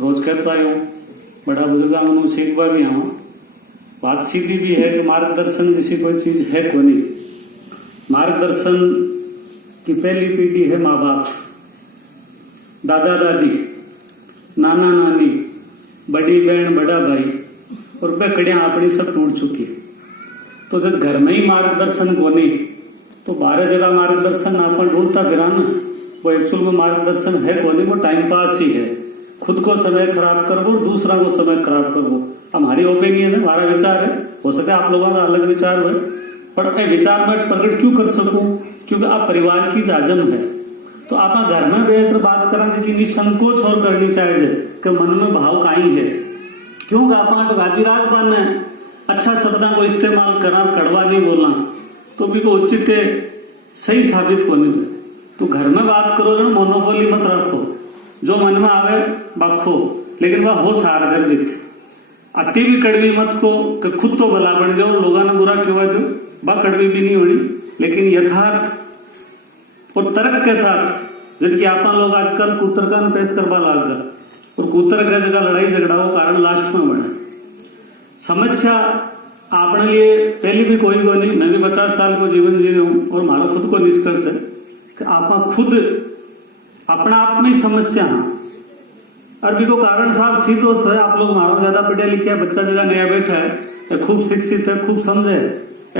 रोज कहता हूँ बड़ा बुजुर्ग सीखवा भी हूँ। बात सीधी भी है कि मार्गदर्शन जैसी कोई चीज है को नहीं। मार्गदर्शन की पहली पीढ़ी है माँ बाप, दादा दादी, नाना नानी, बड़ी बहन, बड़ा भाई और कड़ियां अपनी सब टूट चुकी। तो जब घर में ही मार्गदर्शन को नहीं तो 12 जगह मार्गदर्शन अपन ढूंढता फिरा ना, वो एक्चुअल में मार्गदर्शन है को नहीं, वो टाइम पास ही है। खुद को समय खराब करवो, दूसरा को समय खराब करवो। हमारी ओपिनियन है, हमारा विचार है, हो सके आप लोगों का अलग विचार है, पर अपने विचार में प्रकट क्यों कर सकूं? क्योंकि आप परिवार की जाजम है। तो आप घर में बैठ बात करेंगे कि निसंकोच और करनी चाहिए कि मन में भाव काई है, क्योंकि आप राजी राग बन है, अच्छा शब्दों को इस्तेमाल करा, कड़वा नहीं बोलना, तो भी को उचित सही साबित होने में। तो घर में बात करो ना, मोनोपोली मत रखो, जो मन में आवे बाखो, लेकिन वह हो सारगर्भित। अति भी कड़वी मत को कि खुद तो भला बन जाओ, लोगों ने बुरा कहवा दो, वह कड़वी भी नहीं होनी, लेकिन यथार्थ और तर्क के साथ। जबकि आप लोग आजकल कुतर्क पेश करवा लाग गया, और कुतर्क का जगह लड़ाई झगड़ा हो कारण लास्ट में बने समस्या। आपने लिए पहले भी कोई को नहीं, मैं भी 50 साल को जीवन जी रही हूं, और हमारा खुद को निष्कर्ष है कि आप खुद अपना आप में समस्या है। अरबी को कारण साहब सीधो है, आप लोग मारो ज्यादा पढ़े लिखे, बच्चा जगह नया बैठा है, खूब शिक्षित है, खूब समझे,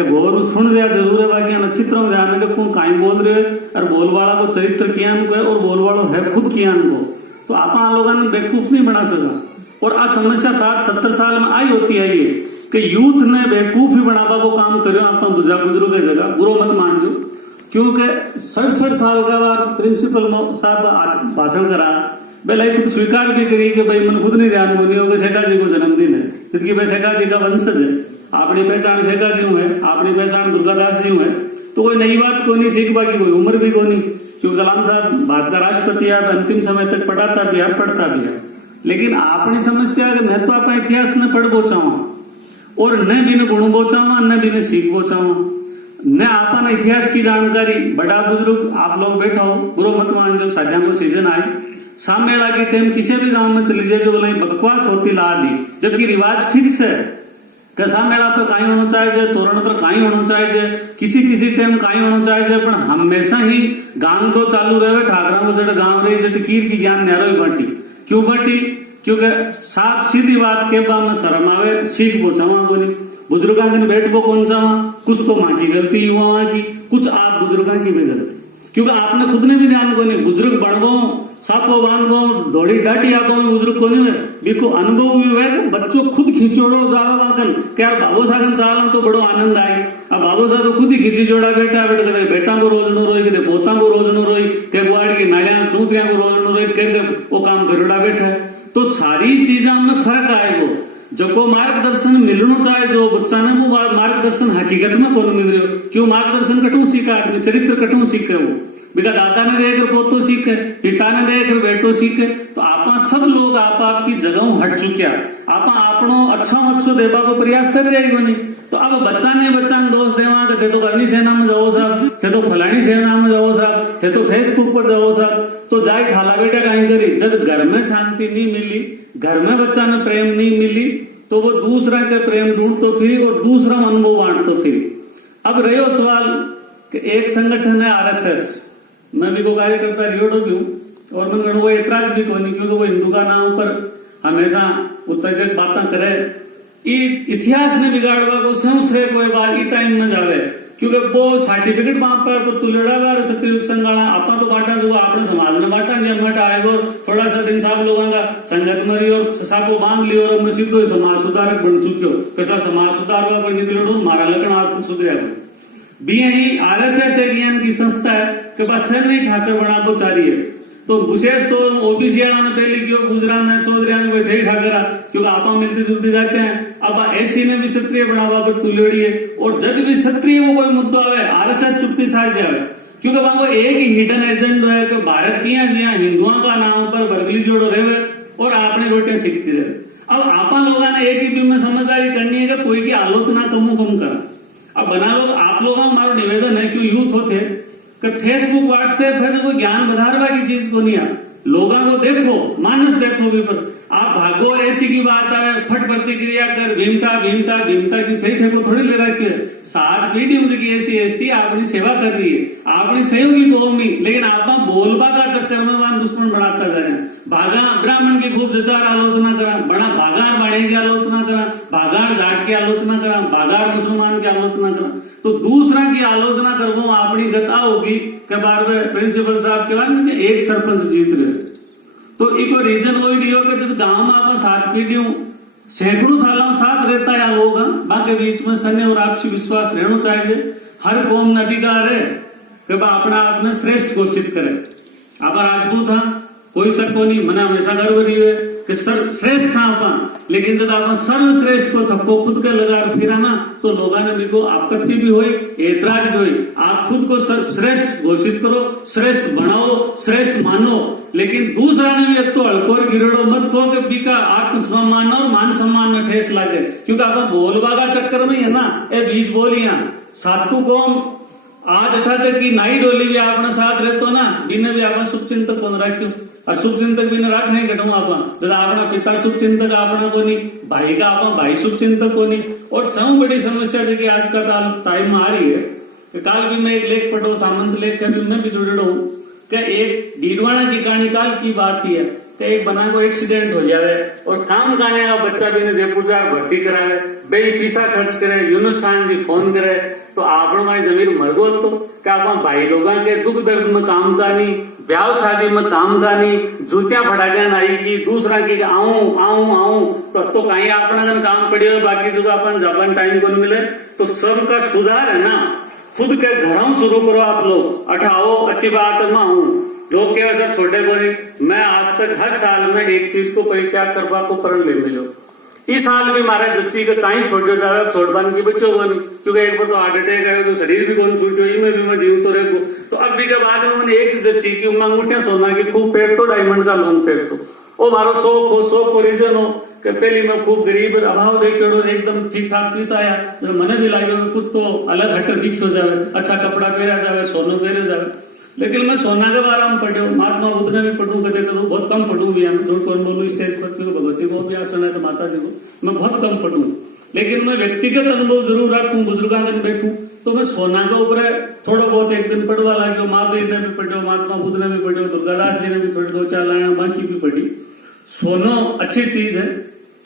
गौर सुन रहा जरूर है, बाकी नक्षत्र में ध्यान है कौन काई बोल रहे है, और बोलवाला को चरित्र किया को है, और बोलवालो है खुद किया को। तो आप लोगों ने बेवकूफ नहीं बना सका। और आ समस्या 60-70 साल में आई होती है ये कि यूथ ने बेवकूफ ही बनावा को काम करो। आप बुजुर्गों की जगह बुरो मत मान लो, क्योंकि 67 साल का प्रिंसिपल साहब भाषण करा, पहले खुद स्वीकार भी करी कि भाई मन खुद नहीं ध्यान बोली होगा, शेखा जी को जन्मदिन है, जबकि भाई शेखा जी का वंशज है, अपनी पहचान शेखा जी है, अपनी पहचान दुर्गादास जी है। तो कोई नई बात को नहीं सीखवा की, कोई उम्र भी को नहीं, क्योंकि कलाम साहब भारत का राष्ट्रपति है, अंतिम समय तक पढ़ाता भी है, पढ़ता भी है। लेकिन अपनी समस्या है मैं तो अपना इतिहास न पढ़ बोचावा, और न भी न गुण बोचावा, न भी न सीख बोचावा, न आपन इतिहास की जानकारी। बड़ा बुजुर्ग आप लोग बैठा हो, बुरो मत मान जब साढ़िया को सीजन आए, सामेला की टाइम किसी भी गांव में चली जाए, जो बोला बकवास होती ला दी, जबकि रिवाज फिक्स है कि सामेला पर काई होना चाहिए, तोरण पर काई होना चाहिए, किसी टाइम काई होना चाहिए, पर हमेशा ही गांव तो चालू रहे। ठाकरा को जट गांव रही जट कीर की ज्ञान न्यारो बांटी, क्यों बांटी? क्योंकि साफ सीधी बात के बाद में शर्म आवे, सीख बोचावा बोली, बुजुर्गों दिन बैठ को कौन चावा, कुछ तो माँ की गलती, युवाओं की, कुछ आप बुजुर्गों की भी गलती, क्योंकि आपने खुद ने भी ध्यान को नहीं, बुजुर्ग बनवो, सापो बांधवो, दौड़ी डाटी आपो में बुजुर्ग को नहीं है, बिको अनुभव भी हुआ कि बच्चों खुद खींचोड़ो जावा वागन, क्या बाबू सागन चालन तो बड़ो आनंद आए। अब बाबू साहब तो खुद ही खींची जोड़ा बेटा बेटा को रोज नो रोई, के पोता को रोज नो रोई, के बुआड़ी की नालियां चूतियां को रोज नो रोई, के वो काम करोड़ा बैठा है। तो सारी चीजों में फर्क आएगा। जब को मार्गदर्शन मिलना चाहे जो बच्चा ने, वो मार्गदर्शन हकीकत में कौन मिल रहे हो, क्यों मार्गदर्शन कटू सीखा, चरित्र कटू सीखे, वो बिका दादा ने देखकर पोतो सीखे, पिता ने देखकर बेटो सीखे। तो आप सब लोग आपकी जगह हट चुके, आप आपनो अच्छो देवा को प्रयास कर रहे बनी। तो अब बच्चा ने दोष देवा थे तो करनी सेना में जाओ साहब, थे तो फलानी सेना में जाओ साहब, थे तो फेसबुक पर जाओ साहब, तो जाए थाला बेटा कहीं करी। जब घर में शांति नहीं मिली, घर में बच्चा ने प्रेम नहीं मिली, तो वो दूसरा के प्रेम ढूंढतो फिरी और दूसरा अनुभव बांटतो फिरी। अब रहो सवाल कि एक संगठन है आरएसएस, मैं भी को कार्यकर्ता रियोडो भी हूँ, और मैं वो ऐतराज भी को नहीं, क्योंकि वो हिंदू का नाम पर हमेशा उत्तेजक बातें करे। इतिहास ने बिगाड़वा को संश्रय कोई बार ई टाइम न जावे, क्योंकि वो सर्टिफिकेट वहां पर तुलड़ा बार सतयुग संगाला आपा तो बांटा जो आपने समाज में बांटा नहीं बांटा आएगा, थोड़ा सा दिन साहब लोगों का संगत मरी और साको मांग लियो, और मैं सीधो समाज सुधारक बन चुके हो। कैसा समाज सुधारवा पर निकलो, मारा लगन आज तक सुधरे भी यही आरएसएस एक ज्ञान की संस्था है कि बस सर नहीं ठाकर बना को चारी है। तो विशेष तो ओबीसी ने पहले क्यों, गुजरात ने चौधरी ने थे ठाकरा, क्योंकि आपा मिलते जुलते जाते हैं। अब एसी ने भी क्षत्रिय बढ़ावा पर तुलेड़ी है, और जब भी क्षत्रिय वो कोई मुद्दा आवे आरएसएस चुप्पी सार जाए, क्योंकि वहां एक ही हिडन एजेंडा है कि भारत की जिया हिंदुओं का नाम पर बरगली जोड़ो रहे और आपने रोटियां सीखती रहे। अब आपा लोगों ने एक ही में समझदारी करनी है कि कोई की आलोचना कम करा। अब बना लो आप लोगों हमारा निवेदन है कि यूथ होते कि फेसबुक व्हाट्सएप है जो कोई ज्ञान बधारवा की चीज को नहीं है, लोगों को देखो, मानस देखो भी पर आप भागो और ऐसी की बात है फट प्रतिक्रिया कर भीमटा भीमटा भीमटा की थई ठेको थोड़ी ले रखी है। 7 पीढ़ी की ऐसी एसटी अपनी सेवा कर रही है, अपनी सहयोगी कौमी, लेकिन आप बोलबा का चक्कर में वहां दुश्मन बढ़ाता जा रहे हैं। भागा ब्राह्मण की खूब जचार आलोचना करा, बड़ा भागार बाड़े की आलोचना करा, भागार जाट की आलोचना करा, भागार मुसलमान की आलोचना करा, तो दूसरा की आलोचना करवो अपनी गता होगी के बार में प्रिंसिपल साहब के बाद एक सरपंच जीत रहे। तो इको रीजन वही रही हो कि जब गांव में आप 7 पीढ़ियों सैकड़ों सालों साथ रहता है लोग, बाकी बीच में सन्य और आपसी विश्वास रहना चाहिए। हर कौम में अधिकार है कि अपना आपने श्रेष्ठ घोषित करे। आप राजपूत हाँ कोई शक को नहीं, मैंने हमेशा गर्व रही है कि श्रेष्ठ था अपन, लेकिन जब आप सर्वश्रेष्ठ को थप्पो खुद के लगा फिरा ना तो लोगों ने भी को आपत्ति भी हुई, ऐतराज भी हुई। आप खुद को श्रेष्ठ घोषित करो, श्रेष्ठ बनाओ, श्रेष्ठ मानो, लेकिन दूसरा ने भी अब तो हड़कोर गिरड़ो मत कहो कि बीका आत्मसम्मान और मान सम्मान में ठेस लागे, क्योंकि आप बोलबा का चक्कर में है ना ये बीच बोलियां सातु कौम आज अठा तक की नाई डोली भी अपना साथ रहतो ना बिना भी आप शुभ चिंतक कौन रखो और शुभ चिंतक भी रखे घटो आप जरा अपना पिता शुभ चिंतक अपना को नहीं, भाई का आप भाई शुभ चिंतक को नहीं। और सब बड़ी समस्या जो कि आज का टाइम आ रही है कि काल भी मैं एक लेख पढ़ो सामंत लेख का भी मैं भी जुड़ो हूँ कि एक डीडवाना की कहानी काल की बात ही है कि एक बना को एक्सीडेंट हो जाए और काम गाने का बच्चा भी ने जयपुर से भर्ती करावे, बे पैसा खर्च करे, यूनुस खान जी फोन करे तो आपनो भाई जमीर मरगो तो क्या आप भाई लोगों के दुख दर्द में काम का नहीं, ब्याह शादी में काम का नहीं, जूतियां फटाकियां नाई की दूसरा की आऊं आऊं आऊं तो कहीं अपना काम पड़े हो, बाकी जो अपन जापान टाइम को नहीं मिले। तो सबका सुधार है ना खुद के घरों शुरू करो आप लोग, अठाओ अच्छी बात मैं हूं लोग के वैसा छोटे को नहीं। मैं आज तक हर साल में एक चीज को परित्याग करवा को प्रण ले मिलो। इस साल भी मारा जच्ची का कहीं छोड़ जावे छोड़बान की बच्चों को नहीं, क्योंकि एक बार तो हार्ट अटैक आयो तो शरीर भी कौन छूटो इनमें भी मैं जीव तो रहो। तो अब भी के बाद में मैंने एक जच्ची की अंगूठिया सोना की खूब पेड़ तो डायमंड का लोन पेड़ तो वो मारो शौक को रीजन हो कि पहली मैं खूब गरीब अभाव देखेड़ो एकदम ठीक ठाक पीस आया तो मैंने भी लागे कुछ तो अलग हटर दिखो जावे, अच्छा कपड़ा पहरा जावे, सोनो पहरे जावे। लेकिन मैं सोना के बारे में पढ़ो, महात्मा बुद्ध ने भी पढ़ू कदे कदू बहुत कम पढ़ू भी, हम झूठ कौन बोलू स्टेज पर क्योंकि भगवती को भी आसन है तो माता जी को मैं बहुत कम पढ़ू, लेकिन मैं व्यक्तिगत अनुभव जरूर रखूं, बुजुर्गों में बैठू तो मैं सोना के ऊपर थोड़ा बहुत एक दिन पढ़वा लगे। महावीर ने भी पढ़ो, महात्मा बुद्ध ने भी पढ़ो, दुर्गादास जी ने भी थोड़ी 2-4 लाइन बाकी भी पढ़ी। सोनो अच्छी चीज है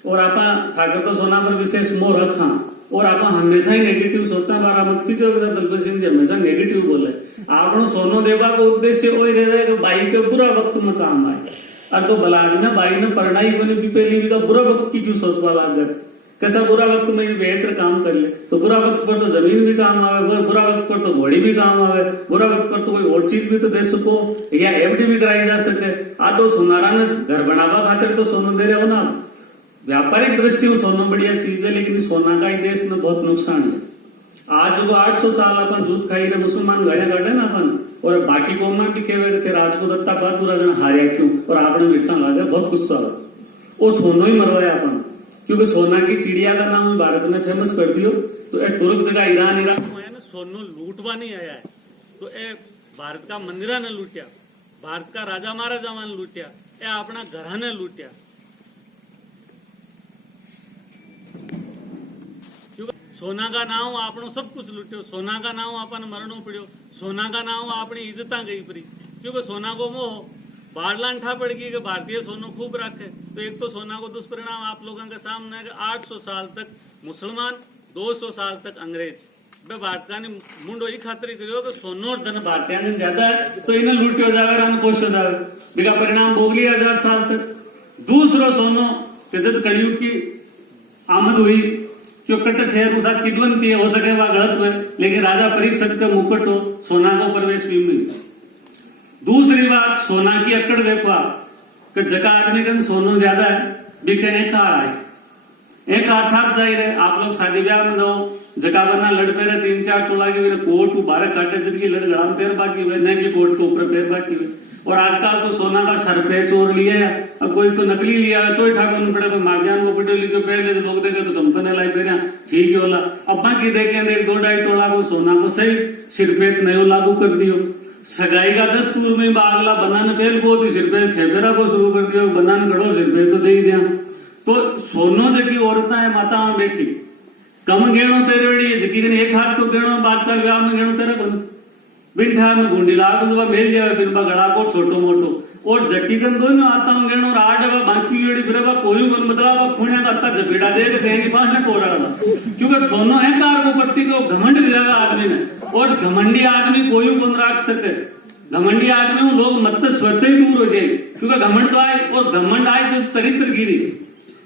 और आप ठाकर तो सोना पर विशेष मोह रखा और आप हमेशा ही नेगेटिव सोचा बारा मत कीजिए। दलपत सिंह जी हमेशा नेगेटिव बोले, आपनो सोनो देवा का उद्देश्य वही रहे कि बाई के बुरा वक्त में काम आए। और तो बलाग में बाई ने पढ़ाई को नहीं पहली भी का बुरा वक्त की क्यों सोचवा लागत, कैसा बुरा वक्त में बेहतर काम कर ले तो बुरा वक्त पर तो जमीन भी काम आवे, बुरा वक्त पर तो घोड़ी भी काम आवे, बुरा वक्त पर तो कोई और चीज भी तो दे सको या एफडी भी कराई जा सके। आदो सुनारा ने घर बनावा खातिर तो सोनो दे रहे हो ना, व्यापारिक दृष्टि में सोना बढ़िया चीज है, लेकिन सोना का ही देश में बहुत नुकसान है। आज जो 800 साल अपन जूत खाई रहे मुसलमान गाड़िया काटे ना अपन और बाकी कौम में भी कहे थे राजपूत दत्ता बात पूरा जन हारिया क्यों और आपने मिर्चा लागे बहुत गुस्सा हो वो सोनो ही मरवाया अपन, क्योंकि सोना की चिड़िया का नाम भारत ने फेमस कर दियो। तो एक तुर्क जगह ईरान में सोनो लूटवा नहीं आया है तो ए भारत का मंदिरा ने लूटिया, भारत का राजा महाराजा ने लूटिया, ए अपना घर ने लूटिया। सोना का नाम आपनो सब कुछ लुट्यो, सोना का नाम अपन मरणो पड़ियो, सोना का नाम अपनी इज्जता गई पड़ी, क्योंकि सोना को मोह बारलान ठा पड़ गई कि भारतीय सोनो खूब रखे। तो एक तो सोना को दुष्परिणाम आप लोगों के सामने है कि 800 साल तक मुसलमान, 200 साल तक अंग्रेज भारत का मुंडो ही खातरी करियो कि सोनो और धन भारतीय ने ज्यादा है तो इन्हें लूटियो जावे रान कोशो जावे, बिका परिणाम भोग लिया 1000 साल तक। दूसरो सोनो कि जब कलयुग की आमद हुई क्यों कट ठहर उसा किदवंती हो सके वह गलत हुए, लेकिन राजा परीक्षित का मुकुट हो सोना को प्रवेश भी मिल। दूसरी बात सोना की अकड़ देखो आप कि जगह आदमी का सोनो ज्यादा है बिके एक कार आए, एक कार साथ जाहिर है आप लोग शादी ब्याह में जाओ जगह बना लड़ पेरे 3-4 तोला की कोट बारह काटे जिनकी लड़ गड़ाम पैर बाकी हुए न की कोट के ऊपर पैर बाकी हुए। और आजकल तो सोना का सर पे चोर लिया है, अब कोई तो नकली लिया है तो ठाकुर ने पड़े कोई मार्जियान वो पटे लिखे पहले तो लोग देखे तो संपन्न लाई पेरिया ठीक है होला। अब बाकी देखे 2-2.5 तोला को सोना को सही सिर पेच नहीं लागू कर दियो। सगाई का दस्तूर में बागला बनाने पहल को सिर पे थेपेरा को शुरू कर दिया, बनाने गड़ो सिर पे तो दे ही दिया। तो सोनो जकी औरता है माता में बैठी कम गेणो पेरेड़ी जकी एक हाथ को गेणो आजकल ब्याह में गेणो पेरा को बिंठा में गुंडी लाग मेल जाए बिन गड़ा को छोटो मोटो और जकी गन दो आता हूँ गेणो आड़ बाकी वेड़ी फिर कोई गन बदला खुण्या करता जपेड़ा दे कहेंगे पास ने तोड़ा क्योंकि सोनो है कार को पट्टी को घमंड दिलागा आदमी ने। और घमंडी आदमी कोई कौन राख सके, घमंडी आदमी लोग मत स्वतः ही दूर हो जाए क्योंकि घमंड तो आए और घमंड आए जो चरित्र गिरी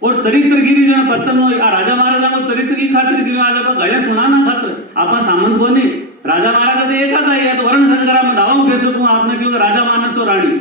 और चरित्र गिरी जो पतन हो राजा महाराजा को चरित्र की खातिर गिरी आज आप गया सुनाना खातर आप सामंत को नहीं राजा महाराजा तो एक आता है या तो वर्ण संग्राम में दावा कह सकूं आपने क्योंकि राजा मानस और रानी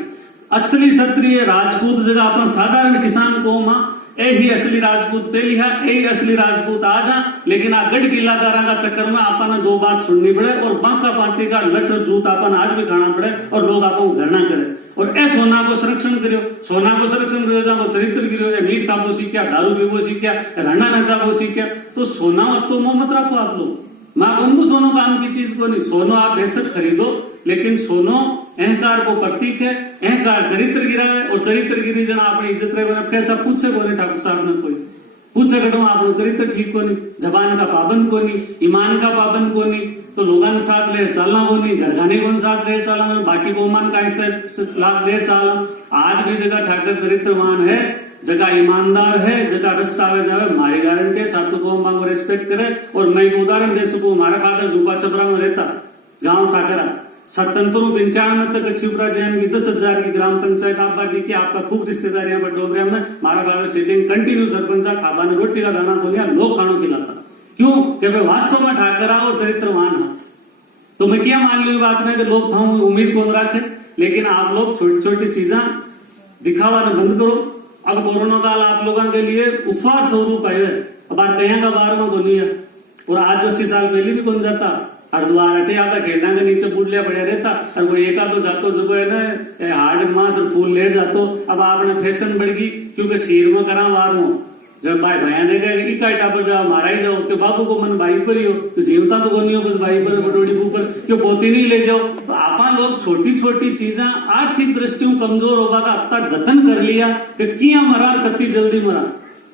असली क्षत्रिय राजपूत जगह अपन साधारण किसान को मां यही असली राजपूत पहली है यही असली राजपूत आज है। लेकिन आ गढ़ किलादारा का चक्कर में अपन दो बात सुननी पड़े और बांका पाती का लठ जूत अपन आज भी खाना पड़े और लोग आपको घर ना करे। और ए सोना को संरक्षण करो, सोना को संरक्षण करो जहाँ चरित्र गिरो मीट खाबो सीख्या दारू पीबो सीख्या रणा नचाबो सीख्या तो सोना तो मोह मत रखो आप लोग। माँ उनको सोनो काम की चीज को नहीं, सोनो आप बेशक खरीदो लेकिन सोनो अहंकार को प्रतीक है, अहंकार चरित्र गिरा है और चरित्र गिरी जना अपनी इज्जत रहे कैसा पूछे को नहीं ठाकुर साहब ने कोई पूछे कटो आप चरित्र ठीक को नहीं, जबान का पाबंद को नहीं, ईमान का पाबंद को नहीं तो लोगों ने साथ ले चलना को नहीं, घर गाने को साथ ले चलाना बाकी को मान का साथ ले चला। आज भी जगह ठाकर चरित्रवान है, जगह ईमानदार है, जगह रस्ता आवे जावे हमारी गारंटी सातों को हम रेस्पेक्ट करे। और मैं एक उदाहरण दे सकूं, हमारा फादर जुपा छपरा में रहता गांव ठाकरा 97-95 तक छिपरा जैन की 10,000 की ग्राम पंचायत आबादी की आपका खूब रिश्तेदार यहाँ पर डोबरिया में हमारा फादर सिटिंग कंटिन्यू सरपंच खाबा ने रोटी का दाना खोलिया लोग खानों खिलाता क्यों कि वास्तव में ठाकरा और चरित्रवान है। तो मैं क्या मान ली बात नहीं कि लोग था उम्मीद कौन रखे, लेकिन आप लोग छोटी छोटी चीजें दिखावा बंद करो। अब कोरोना काल आप लोगों के लिए उपहार स्वरूप है। अब आप कहीं का 12वां दुनिया और आज 80 साल पहले भी कौन जाता हरिद्वार हटे आता खेलना के नीचे बुढ़लिया पड़े रहता और वो एक आधो जातो जो है ना हार्ड मास फूल लेट जातो। अब आपने फैशन बढ़ गई क्योंकि सिर में करा वार में जब भाई भैया ने कहा इका टापर जाओ मारा ही जाओ कि बाबू को मन भाई पर ही हो तो जीवता तो को नहीं हो बस भाई पर बटोड़ी ऊपर क्यों पोती नहीं ले जाओ। तो आप लोग छोटी छोटी चीजें आर्थिक दृष्टियों कमजोर होगा का अत्ता जतन कर लिया कि किया मरा कत्ती जल्दी मरा।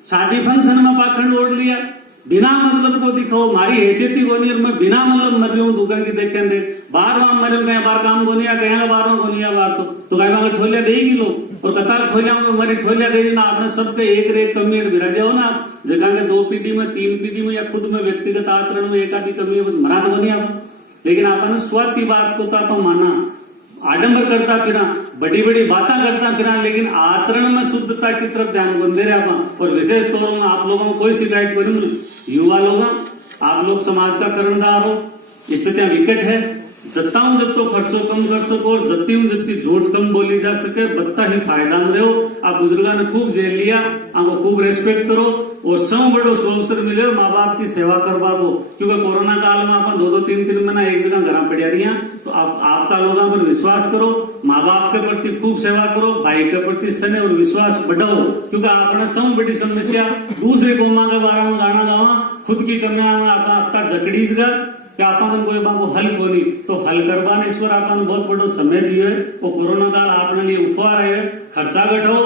शादी फंक्शन में पाखंड ओढ़ लिया बिना मतलब को दिखाओ मारी हैसियत को नहीं मैं बिना मतलब मर रही हूँ दुकान की देखें दे बार वहां मर कहीं बार काम को नहीं कहीं बार वहां को नहीं बार तो कहीं वहां ठोलिया देगी लोग और कतार ठोलिया मरी ठोलिया दे ना आपने सबके एक रेख कमी गिरा जाओ ना आप जगह के 2 पीढ़ी में 3 पीढ़ी में या खुद में व्यक्तिगत आचरण में एक आधी कमी है मरा तो नहीं आप। लेकिन आपने स्वार्थी बात को तो आप माना आडंबर करता फिरा बड़ी बड़ी बातें करता फिरा लेकिन आचरण में शुद्धता की तरफ ध्यान को दे रहे आप। और विशेष तौर में आप लोगों को कोई शिकायत करूँ युवा लोग आप लोग समाज का कर्णधार हो, स्थितियां विकट है जत्ता हूं जत्तो खर्चो कम कर सको और जत्ती हूं जत्ती झूठ कम बोली जा सके बत्ता ही फायदा में रहो। आप बुजुर्गा ने खूब जेल लिया आपको खूब रेस्पेक्ट करो और सौ बड़ो अवसर मिले माँ बाप की सेवा करवा को क्योंकि कोरोना काल में आप 2-3 महीना एक जगह घर पड़ा रही तो आपका लोगों पर विश्वास करो, माँ बाप के प्रति खूब सेवा करो, भाई के प्रति स्नेह और विश्वास बढ़ाओ क्योंकि आपने सौ बड़ी समस्या दूसरे कौमा के बारे में गाना गावा खुद की कमियां में आपका जकड़ीस गए कि आपन कोई बाबू हल को नहीं तो हल करवाने ईश्वर आपने बहुत बड़ो समय दिए है। वो कोरोना काल आपने लिए उपहार है, खर्चा घटाओ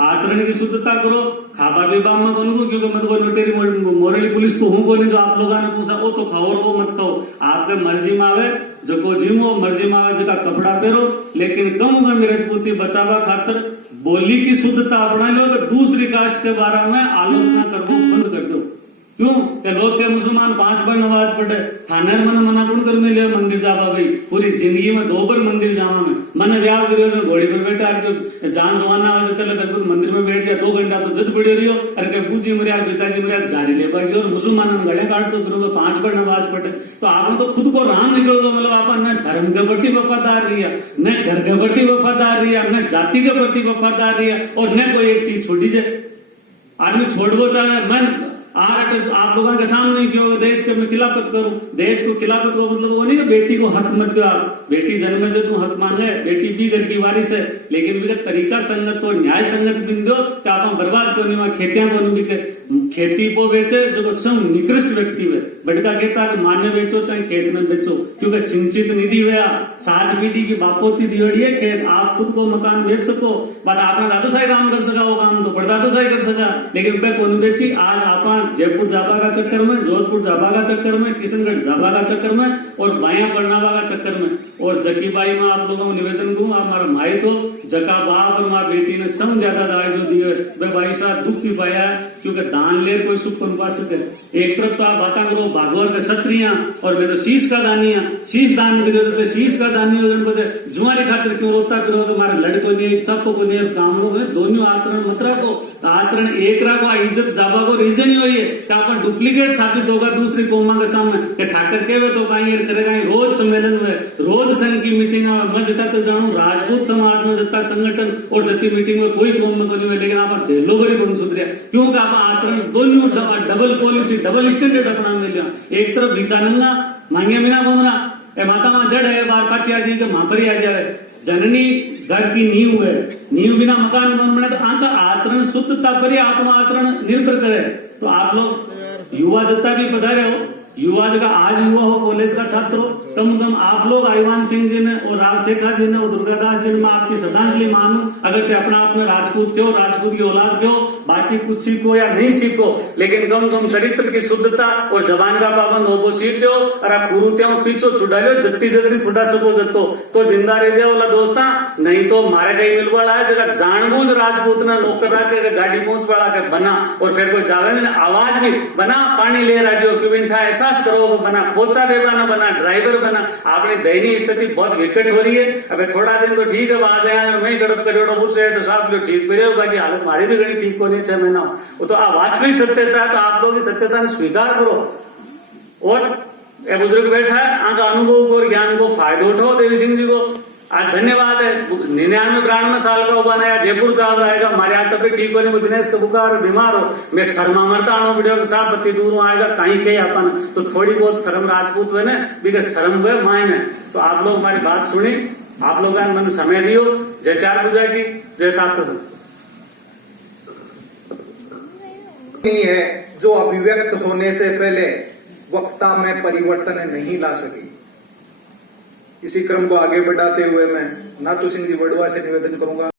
आचरण की शुद्धता करो खाबा पीबा में बनगो क्योंकि मत कोई लुटेरी मोरेली पुलिस तो हूं को नहीं जो आप लोगों ने पूछा वो तो खाओ और वो मत खाओ आपके मर्जी में आवे जो को जिमो मर्जी में आवे जगह कपड़ा पहरो लेकिन कम उम्र राजपूती बचावा खातर बोली की शुद्धता अपना लो कि दूसरी कास्ट के बारे में आलोचना करना बंद कर दो। क्यों कि लोग के मुसलमान 5 बार नमाज पढ़े थाने मन मना गुण कर में लिया मंदिर जावा भाई पूरी जिंदगी में 2 बार मंदिर जावा में मन ब्याह करियो घोड़ी पर बैठा जान रवाना हो जाते लगभग मंदिर में बैठ गया 2 घंटा तो जद पड़े रहियो अरे के बूजी मरिया पिताजी मरिया जारी ले पाएगी और मुसलमान गड़े काट तो करोगे 5 बार नमाज पढ़े तो आपने तो खुद को राम निकलोगे मतलब आप न धर्म के प्रति वफादार रही है न घर के प्रति वफादार रही है न जाति के प्रति वफादार रही है और न कोई एक चीज छोड़ी जाए आदमी छोड़ वो चाहे मैं आप लोगों के सामने क्यों देश के मैं खिलाफत करूं, देश को खिलाफत को मतलब वो नहीं कि बेटी को हक मत दो आप, बेटी जन्म से तू हक मांगे, बेटी भी घर की वारिस है, लेकिन भी तरीका संगत और न्याय संगत बिन दो कि आप बर्बाद को नहीं, खेतियां को नहीं, खेती को बेचे जो स्वयं निकृष्ट व्यक्ति है, बड़का कहता है मान्य बेचो चाहे खेत में बेचो, क्योंकि सिंचित निधि हुआ 7 पीढ़ी की बापोती दिवड़ी है खेत, आप खुद को मकान बेच सको, बात अपना दादू साहब काम कर सका, वो काम तो बड़दादू साहब कर सका, लेकिन पे कौन बेची। आज आप जयपुर जाबा का चक्कर में, जोधपुर जाबा का चक्कर में, किशनगढ़ जाबा का चक्कर में और बाया पड़नावा का चक्कर में, और जकीबाई में आप लोगों को निवेदन करूं, आप हमारा माई तो जका बाप और माँ बेटी ने सम ज्यादा दाय जो दिए वे भाई साहब दुख की पाया, क्योंकि दान ले कोई सुख कौन पा सके। एक तरफ तो आप बातें करो भागवत के क्षत्रिया और मैं तो शीश का दानिया, शीश दान करो तो शीश का दानी हो जन जुआरी खातिर क्यों रोता करो, तुम्हारे लड़को नहीं सबको को नहीं काम लोग दोनों आचरण मत रखो, आचरण एक रखो, इज्जत जाबा को रीजन ही हुई है कि अपन डुप्लीकेट साबित होगा दूसरी कौमा के सामने कि ठाकर के वे तो कहीं करेगा, रोज सम्मेलन में रोज संघ की मीटिंग में मैं जता तो जानू राजपूत समाज में जता संगठन और जती मीटिंग में कोई कौम में नहीं, लेकिन आप दिलो भरी बन सुधरिया क्योंकि आप आचरण दोनों डबल पॉलिसी डबल स्टैंडर्ड अपना मिल, एक तरफ भीतानंगा मांगे बिना बोलना ए माता मां जड़ है बार पाछी आ जाए मां पर ही आ जाए, जननी घर की नींव है, नींव बिना मकान कौन बने, तो आपका आचरण शुद्धता पर ही अपना आचरण निर्भर करे। तो आप लोग युवा जत्ता भी पधारे हो, युवा जगह आज युवा हो, कॉलेज का छात्र हो, कम से कम आप लोग आईवान सिंह जी ने और राजशेखर जी ने और दुर्गादास जी ने मैं आपकी श्रद्धांजलि मानू, अगर ते अपना आपने राजपूत क्यों, राजपूत की औलाद क्यों, बाकी कुछ सीखो या नहीं सीखो, लेकिन कम से कम चरित्र की शुद्धता और जबान का पाबंद हो वो सीख जाओ, अरे गुरु त्या पीछो छुड़ा लो जत्ती जल्दी छुड़ा सको जत्तो तो जिंदा रह जाओ वाला दोस्ता, नहीं तो मारे कहीं मिल वाला है जगह जानबूझ राजपूत ने नौकर रख के गाड़ी पहुंच बढ़ा के बना और फिर कोई जावे ना आवाज भी बना पानी ले राजो क्यों था ऐसा करो बना पोचा देवाना बना ड्राइवर बना, आपने दयनीय स्थिति बहुत विकट हो रही है। अब थोड़ा दिन तो ठीक है बाद मैं गड़प करोड़ों से साहब जो ठीक करे बाकी हालत हमारी भी गणी ठीक होनी 6 महीना, वो तो वास्तविक सत्यता है, तो आप लोग इस सत्यता ने स्वीकार करो और बुजुर्ग बैठा है आगे अनुभव को और ज्ञान को फायदा उठाओ। देवी सिंह जी को आज धन्यवाद है, 99-92 साल का हुआ नया जयपुर चल रहेगा, हमारे यहाँ तबियत ठीक होने में दिनेश का बुखार बीमार हो, मैं शर्मा मरता हूँ वीडियो के साथ बत्ती दूर आएगा कहीं के अपन तो थोड़ी बहुत शर्म राजपूत हुए ना बिकॉज शर्म हुए मायने। तो आप लोग हमारी बात सुनी, आप लोग मैंने समय दियो, जय 4 बजे की जय 7 नहीं है जो अभिव्यक्त होने से पहले वक्ता में परिवर्तन नहीं ला सकी। इसी क्रम को आगे बढ़ाते हुए मैं नाथू सिंह जी बड़ुआ से निवेदन करूंगा।